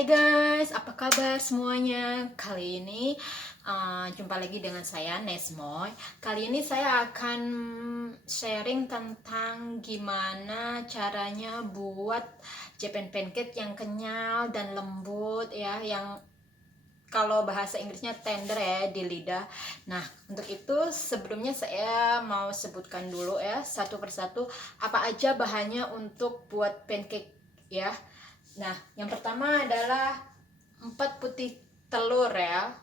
Hai guys, apa kabar semuanya? Kali ini jumpa lagi dengan saya Nesmoy. Kali ini saya akan sharing tentang gimana caranya buat Japan pancake yang kenyal dan lembut ya, yang kalau bahasa Inggrisnya tender ya di lidah. Nah, untuk itu sebelumnya saya mau sebutkan dulu ya satu persatu apa aja bahannya untuk buat pancake ya. Nah, yang pertama adalah 4 putih telur ya.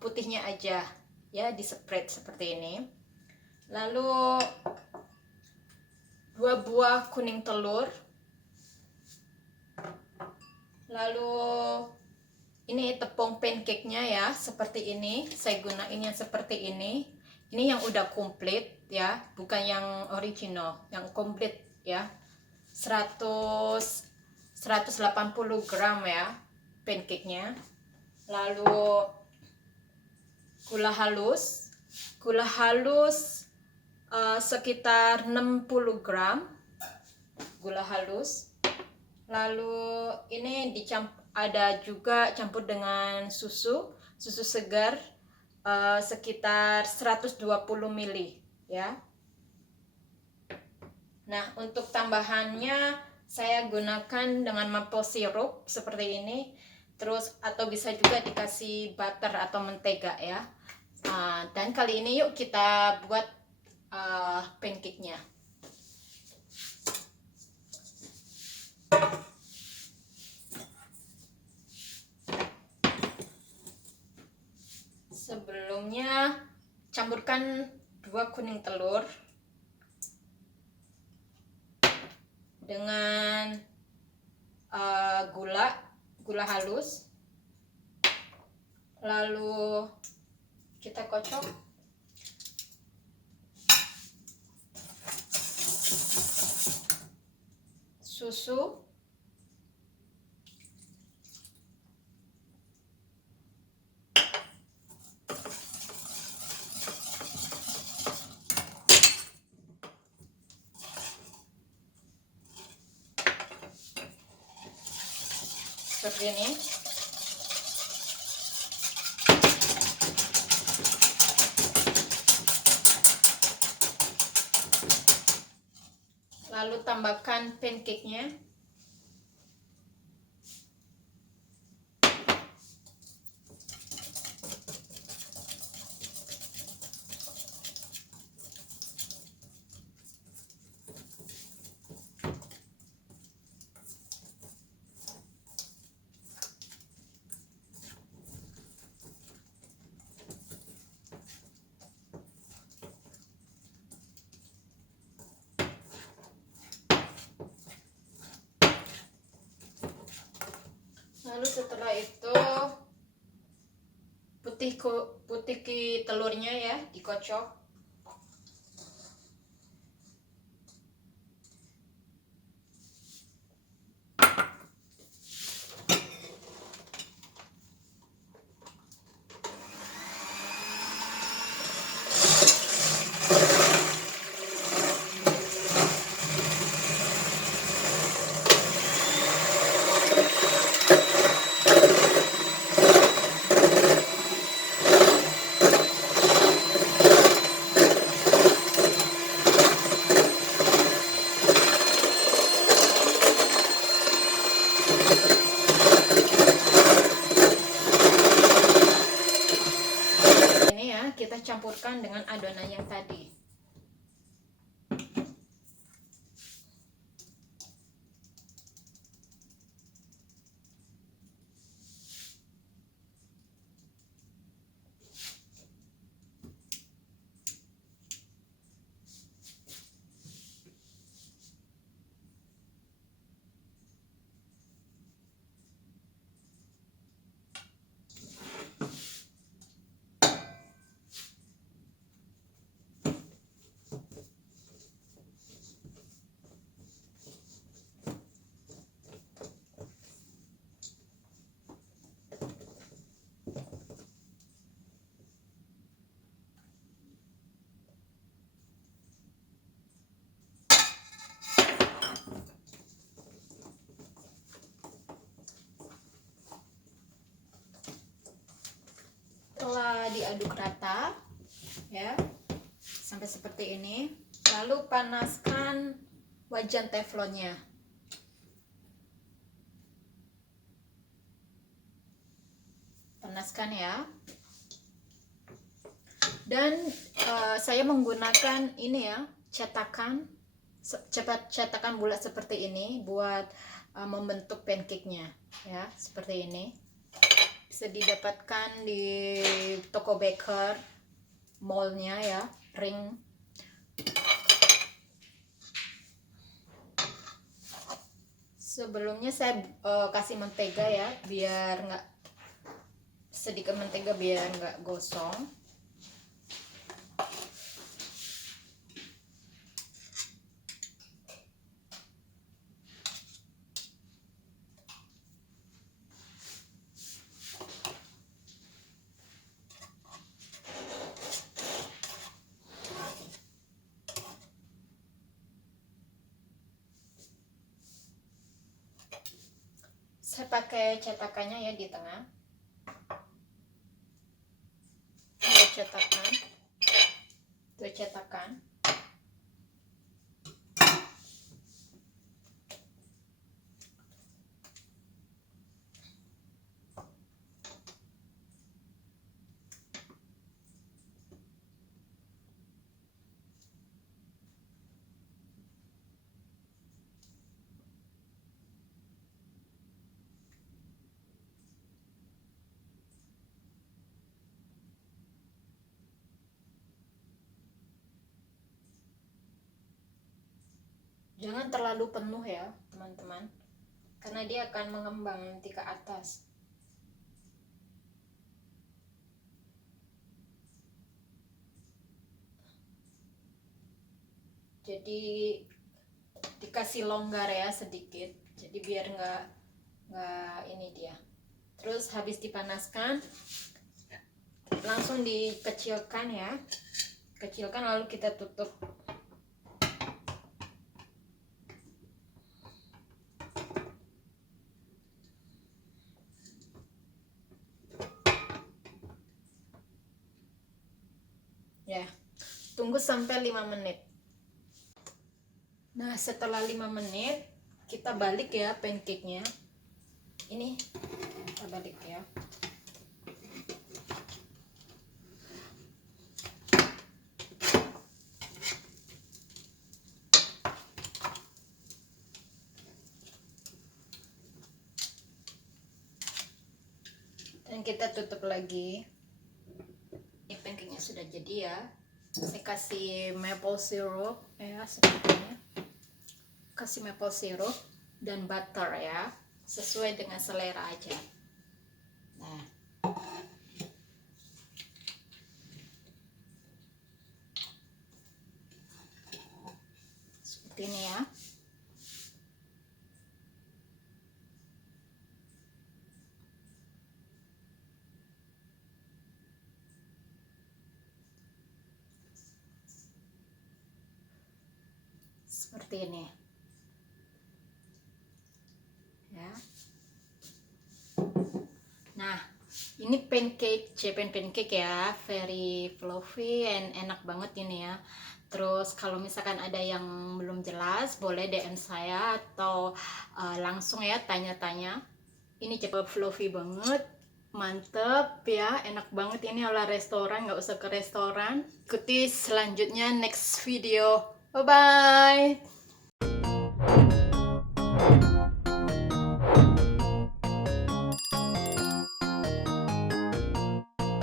Putihnya aja ya, di spread seperti ini. Lalu 2 buah kuning telur. Lalu ini tepung pancake-nya ya, seperti ini. Saya gunain yang seperti ini. Ini yang udah komplit ya, bukan yang original, yang komplit ya. 180 gram ya pancake-nya. Lalu gula halus sekitar 60 gram gula halus. Lalu ini ada juga campur dengan susu segar sekitar 120 ml ya. Nah, untuk tambahannya saya gunakan dengan maple syrup seperti ini. Terus atau bisa juga dikasih butter atau mentega ya. Dan kali ini yuk kita buat pancake-nya. Sebelumnya campurkan 2 kuning telur dengan gula halus. Lalu kita kocok. Susu. Seperti ini. Lalu tambahkan pancake-nya. Lalu setelah itu putih telurnya ya dikocok. Ini ya, kita campurkan dengan adonan yang tadi. Setelah diaduk rata ya sampai seperti ini, lalu panaskan wajan teflonnya. Panaskan ya. Dan saya menggunakan ini ya, cetakan bulat seperti ini buat membentuk pancake-nya ya, seperti ini. Bisa didapatkan di toko baker, mallnya ya, ring. Sebelumnya saya kasih mentega ya, biar nggak, sedikit mentega biar nggak gosong. Saya pakai cetakannya ya di tengah. Dua cetakan. Jangan terlalu penuh ya teman-teman, karena dia akan mengembang nanti ke atas. Jadi dikasih longgar ya sedikit, jadi biar nggak ini dia. Terus habis dipanaskan langsung dikecilkan ya, kecilkan lalu kita tutup. Ya, tunggu sampai 5 menit. Nah, setelah 5 menit kita balik ya pancake-nya. Ini kita balik ya. Dan kita tutup lagi. Ini pancake-nya sudah jadi ya. Saya kasih maple syrup ya, sepertinya. Kasih maple syrup dan butter ya, sesuai dengan selera aja. Nah, seperti ini ya. Seperti ini ya. Nah, ini pancake, Japan pancake ya, very fluffy and enak banget ini ya. Terus kalau misalkan ada yang belum jelas, boleh DM saya atau langsung ya tanya-tanya. Ini cepet fluffy banget, mantep ya, enak banget ini ala restoran, nggak usah ke restoran. Ikuti selanjutnya next video. Bye bye.